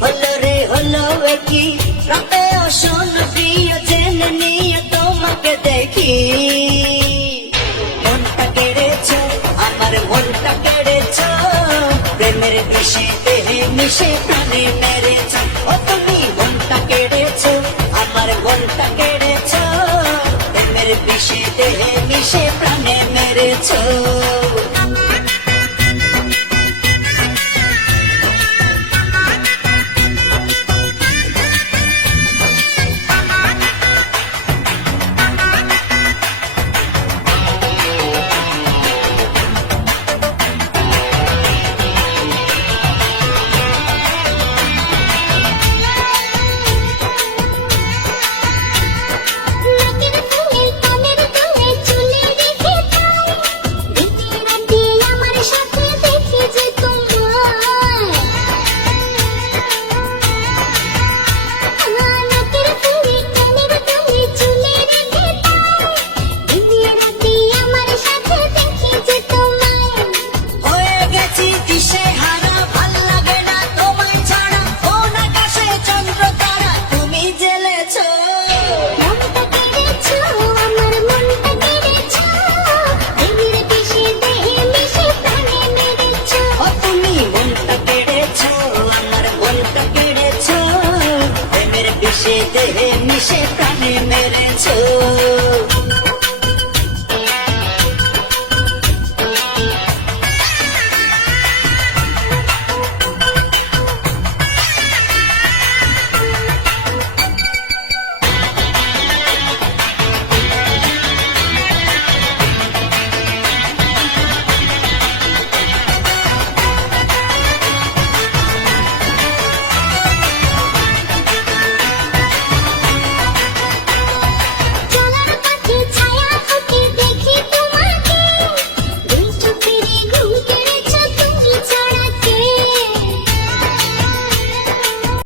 হলো রে হলো কি রাতে অসন প্রিয় জেনে নিয়ে তোমাকে দেখি মনটা কেড়েছ আমার মনটা কেড়েছ প্রেমের বিষে দেহে মিশে প্রাণে মেরেছ ও তুমি মনটা কেড়েছ আমার মনটা কেড়েছ প্রেমের বিষে দেহে মিশে প্রাণে মেরেছ দেহে মিশে প্রাণে মেরেছ